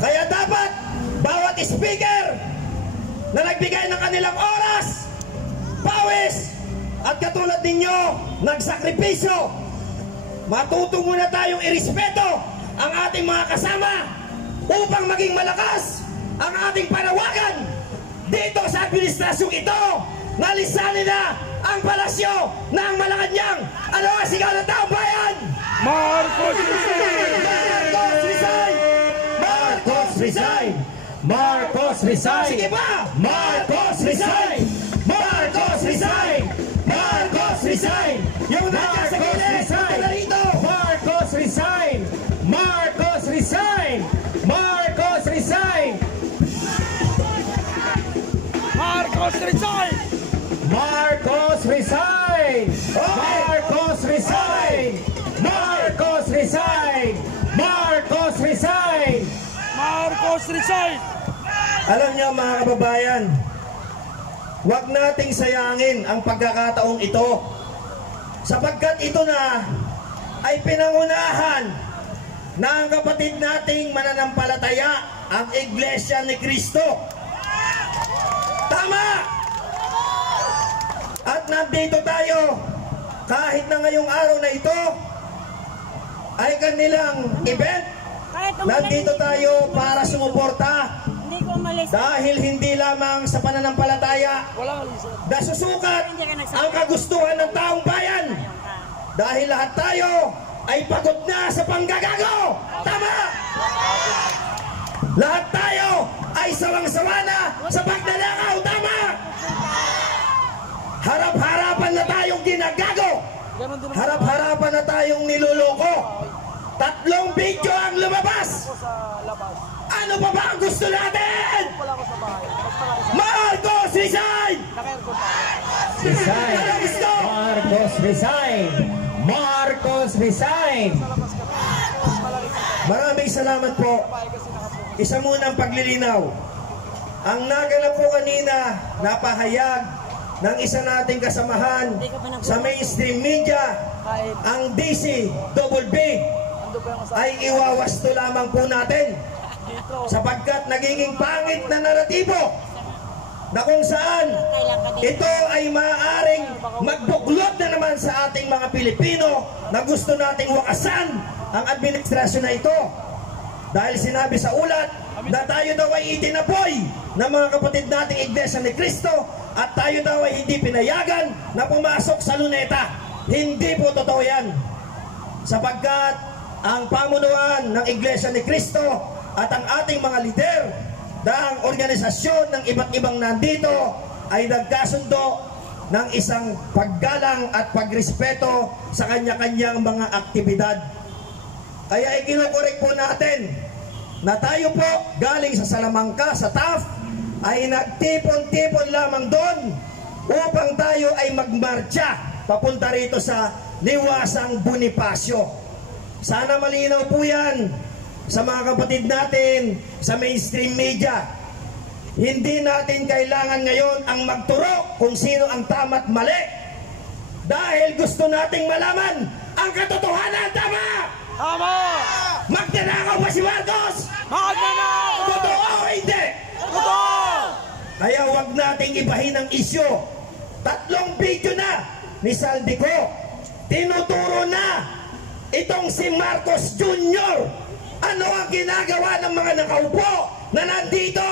Kaya dapat bawat speaker na nagbigay ng kanilang oras, pawis, at katulad ninyo, nagsakripisyo, matuto muna tayong irespeto ang ating mga kasama upang maging malakas ang ating panawagan dito sa administrasyong ito na lisanin na ang palasyo ng Malacanang. Ano ang sigaw ng taong bayan? Marcos resign! Marcos resign! Marcos resign! Marcos resign! Sige pa! Marcos resign! Marcos resign! Marcos resign! Yung nandiyan sa gilid! Punta rito! Marcos resign! Marcos resign! Marcos resign! Marcos resign! Marcos resign! Marcos resign! Marcos resign! Marcos resign! Marcos resign! Alam niyo mga kababayan, huwag nating sayangin ang pagkakataong ito sapagkat ito na ay pinangunahan ng kapatid nating mananampalataya, ang Iglesia ni Cristo. Tama! At nandito tayo kahit na ngayong araw na ito ay kanilang event. Nandito tayo para sumuporta dahil hindi lamang sa pananampalataya nasusukat ang kagustuhan ng taong bayan, dahil lahat tayo ay pagod na sa panggagago. Tama! Lahat tayo ay sawang-sawa na sa pagnanakaw. Tama! Harap-harapan na tayong ginagago, harap-harapan na tayong niloloko. 3 video ang lumabas. Ano pa ba ang gusto natin? Marcos resign! Resign! Ano gusto? Marcos resign! Marcos resign! Maraming salamat po. Isa munang paglilinaw. Ang naganap po kanina, napahayag ng isa nating kasamahan sa mainstream media, ang DCBB, ay iwawasto lamang po natin sapagkat nagiging pangit na naratibo na kung saan ito ay maaaring magbuklod na naman sa ating mga Pilipino na gusto nating wakasan ang administrasyon na ito, dahil sinabi sa ulat na tayo daw ay itinaboy ng mga kapatid nating Iglesia ni Cristo at tayo daw ay hindi pinayagan na pumasok sa luneta. Hindi po totoo yan, sapagkat ang pamunuan ng Iglesia ni Cristo at ang ating mga lider ng organisasyon ng iba't ibang nandito ay nagkasundo ng isang paggalang at pagrespeto sa kanya-kanyang mga aktibidad. Kaya ikinokorek po natin na tayo po galing sa Salamanca, sa TAF, ay nagtipon-tipon lamang doon upang tayo ay magmarcha papunta rito sa Liwasang Bonifacio. Sana malinaw po yan sa mga kapatid natin sa mainstream media. Hindi natin kailangan ngayon ang magturo kung sino ang tama at mali, dahil gusto nating malaman ang katotohanan. Tama! Tama! Magnanakaw ba si Marcos? Magnanakaw! Totoo o hindi? Totoo! Kaya huwag nating ibahin ang isyo. 3 video na ni Saldico, tinuturo na itong si Marcos Jr. ano ang ginagawa ng mga nakaupo na nandito.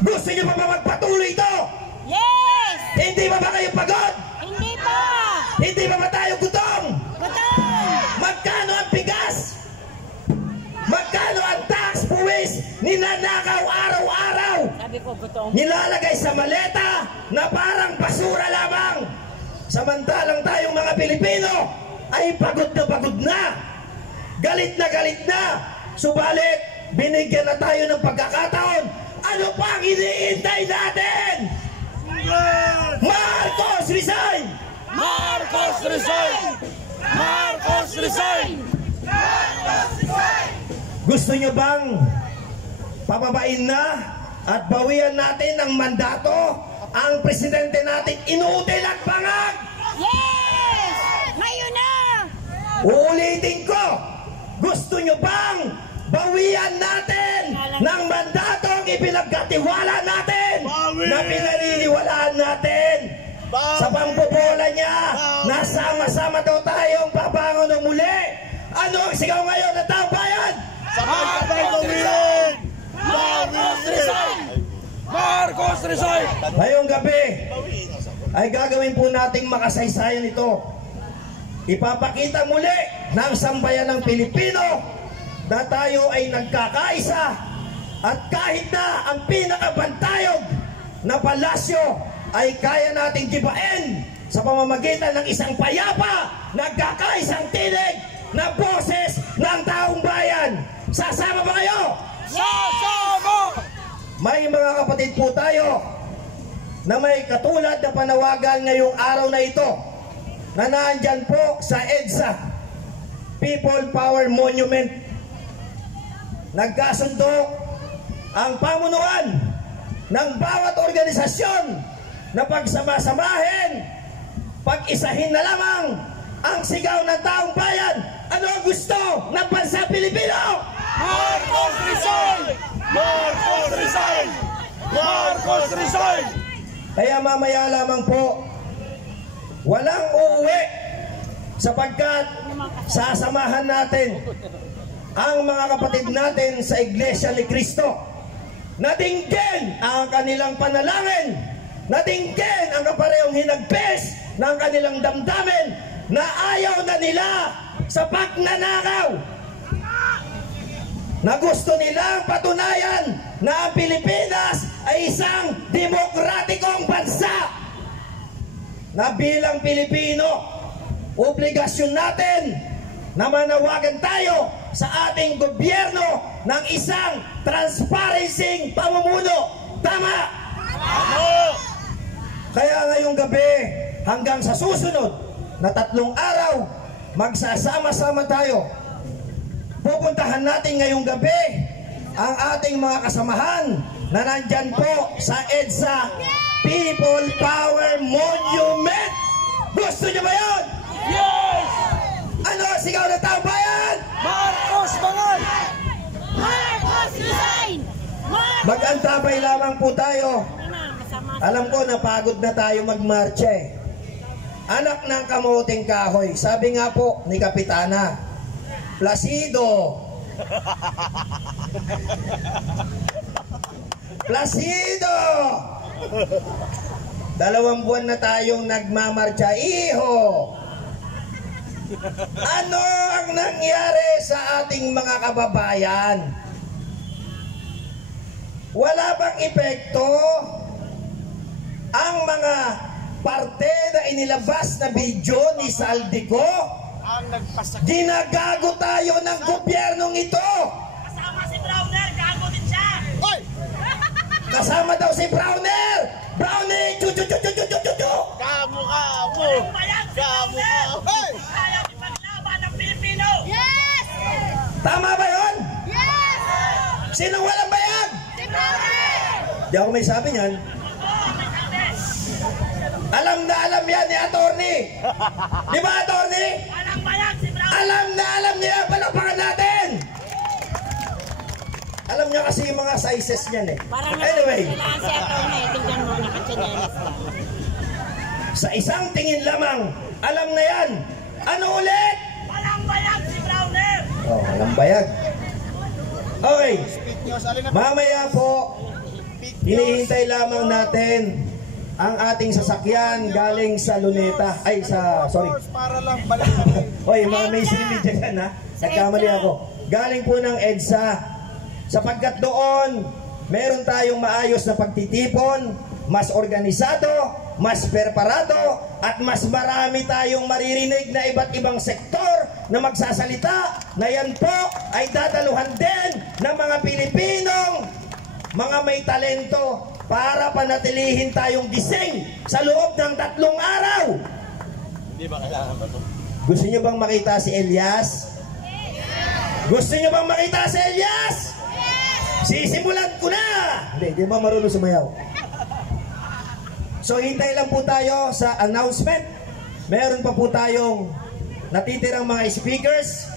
Gusto niyo pa ba magpatuloy ito? Yes! Hindi ba kayo pagod? Hindi pa! Hindi ba tayo gutom? Gutom! Magkano ang bigas? Magkano ang tax, buwis, ninanakaw araw-araw? Sabi ko gutom. Nilalagay sa maleta na parang basura lamang. Samantalang tayong mga Pilipino ay pagod na, galit na. Subalit, binigyan na tayo ng pagkakataon. Ano pa ang iniintay natin? Marcos resign! Marcos resign! Marcos resign! Gusto nyo bang pababain na at bawian natin ng mandato ang presidente natin inuutil at bangag? Yes! Ngayon na! Uulitin ko, Gusto nyo bang bawian natin ng mandatong ipinagkatiwala natin na pinaniniwalaan natin? Sa pambobola niya, nasama-sama daw tayong babangon ng muli. Ano ang sigaw ngayon ng taong bayan? Sabay-sabay gawin! Marcos resign! Marcos resign! Ngayong gabi ay gagawin po nating makasaysayan ito. Ipapakita muli ng sambayan ng Pilipino na tayo ay nagkakaisa at kahit na ang pinakabantayog na palasyo ay kaya nating gibain sa pamamagitan ng isang payapa, nagkakaisang tinig na boses ng taong bayan. Sasama ba kayo? Sasama! May mga kapatid po tayo na may katulad na panawagan ngayong araw na ito na nandyan po sa EDSA, People Power Monument. Nagkasundo ang pamunuan ng bawat organisasyon na pagsama-samahin, pag-isahin na lamang ang sigaw ng taong bayan. Ano ang gusto ng bansa Pilipino? Marcos resign! Marcos resign! Marcos resign! Kaya mamaya lamang po, walang uuwi sapagkat sasamahan natin ang mga kapatid natin sa Iglesia ni Cristo. Natinggin ang kanilang panalangin, natinggin ang kaparehong hinagpis ng kanilang damdamin na ayaw na nila sa pagnanakaw, na gusto nilang patunayan na ang Pilipinas ay isang demokratikong bansa, na bilang Pilipino, obligasyon natin na manawagan tayo sa ating gobyerno ng isang transparency pamumuno. Tama? Kaya ngayong gabi hanggang sa susunod na 3 araw, magsasama-sama tayo. Pupuntahan natin ngayong gabi ang ating mga kasamahan na nandyan po sa EDSA People Power Monument. Gusto niyo ba yun? Yes! Ano ang sigaw ng taong bayan? Marcos bangon! Marcos resign! Mag-antabay lamang po tayo. Alam ko napagod na tayo magmarcha eh. Anak ng kamuting kahoy. Sabi nga po ni Kapitana, Placido. Placido! 2 buwan na tayong nagmamarcha. Iho! Ano ang nangyari sa ating mga kababayan? Wala bang epekto ang mga parte na inilabas na video ni Saldico? Ginagago tayo ng gobyernong ito. Kasama si Browner, gago din siya! Kasama daw si Browner. Brownie, chu-chu-chu-chu-chu-chu-chu. Kamukha mo! Kamukha mo! Ayaw ipaglaban ng Pilipino! Yes! Tama ba yun? Yes! Sinong walang bayag? Si Browner! Di ako may sabi niyan. Alam na alam yan ni Attorney. Di ba, Attorney? Walang bayag si Browner! Alam na alam niya. Palakpakan natin. Alam niya kasi yung mga sizes niyan eh. Anyway, Kailangan si Atty. Tingnan mo, nakachanelas ka. sa isang tingin lamang, alam na yan. Ano ulit? Walang bayag si Browner! Oh, walang bayag. Okay. Mamaya po, hinihintay lamang natin ang ating sasakyan galing sa Luneta. Ay, sorry. Para lang balik. Oy, mga mainstream media dyan ha. Nagkamali ako. Galing po ng EDSA. Sapagkat doon, meron tayong maayos na pagtitipon, mas organisado, mas preparado, at mas marami tayong maririnig na iba't ibang sektor na magsasalita na yan po ay dadaluhan din ng mga Pilipinong mga may talento para panatilihin tayong gising sa loob ng 3 araw. Hindi ba kailangan ba ito? Gusto niyo bang makita si Elias? Gusto niyo bang makita si Elias? Sisimulan ko na! Hindi ba marunong sumayaw? So hintay lang po tayo sa announcement. Meron pa po tayong natitirang mga speakers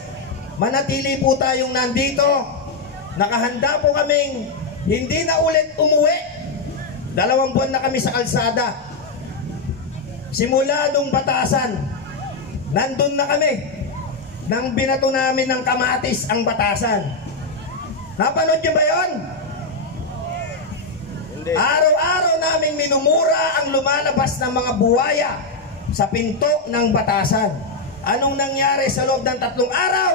manatili po tayong nandito. Nakahanda po kaming hindi na ulit umuwi. 2 buwan na kami sa kalsada. Simula nung Batasan, nandun na kami. Nang binato namin ng kamatis ang Batasan. Napanood niyo ba yun? Araw-araw namin minumura ang lumalabas ng mga buwaya sa pinto ng Batasan. Anong nangyari sa loob ng 3 araw?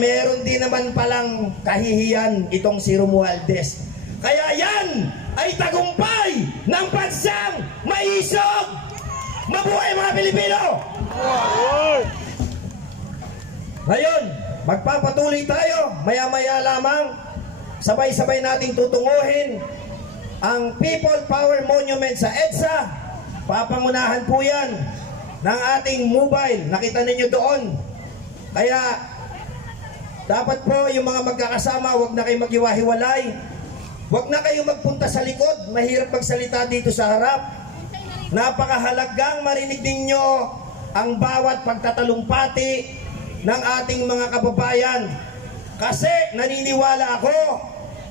Meron din naman palang kahihiyan itong si Romualdez. Kaya yan ay tagumpay ng bansang maisog! Mabuhay mga Pilipino! Ngayon, magpapatuloy tayo. Maya-maya lamang, sabay-sabay nating tutunguhin ang People Power Monument sa EDSA. Papangunahan po yan ng ating mobile. Nakita ninyo doon. Kaya dapat po yung mga magkakasama, huwag na kayo maghiwa-hiwalay. Huwag na kayo magpunta sa likod. Mahirap magsalita dito sa harap. Napakahalagang marinig ninyo ang bawat pagtatalumpati ng ating mga kababayan. Kasi naniniwala ako,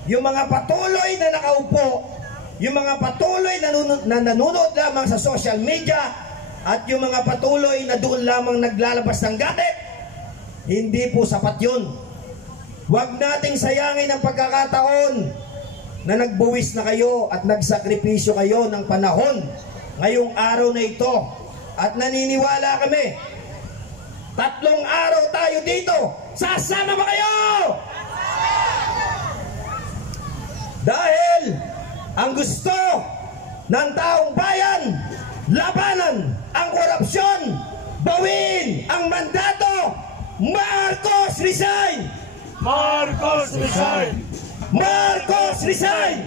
yung mga patuloy na nakaupo, yung mga patuloy na nanonood lamang sa social media, at yung mga patuloy na doon lamang naglalabas ng galit, hindi po sapat yun. Huwag nating sayangin ang pagkakataon na nagbuwis na kayo at nagsakripisyo kayo ng panahon ngayong araw na ito. At naniniwala kami, 3 araw tayo dito. Sasama ba kayo? Dahil ang gusto ng taong bayan, labanan ang korupsyon, bawin ang mandato. Marcos resign! Marcos resign! Marcos resign!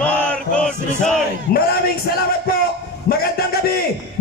Marcos resign! Maraming salamat po. Magandang gabi.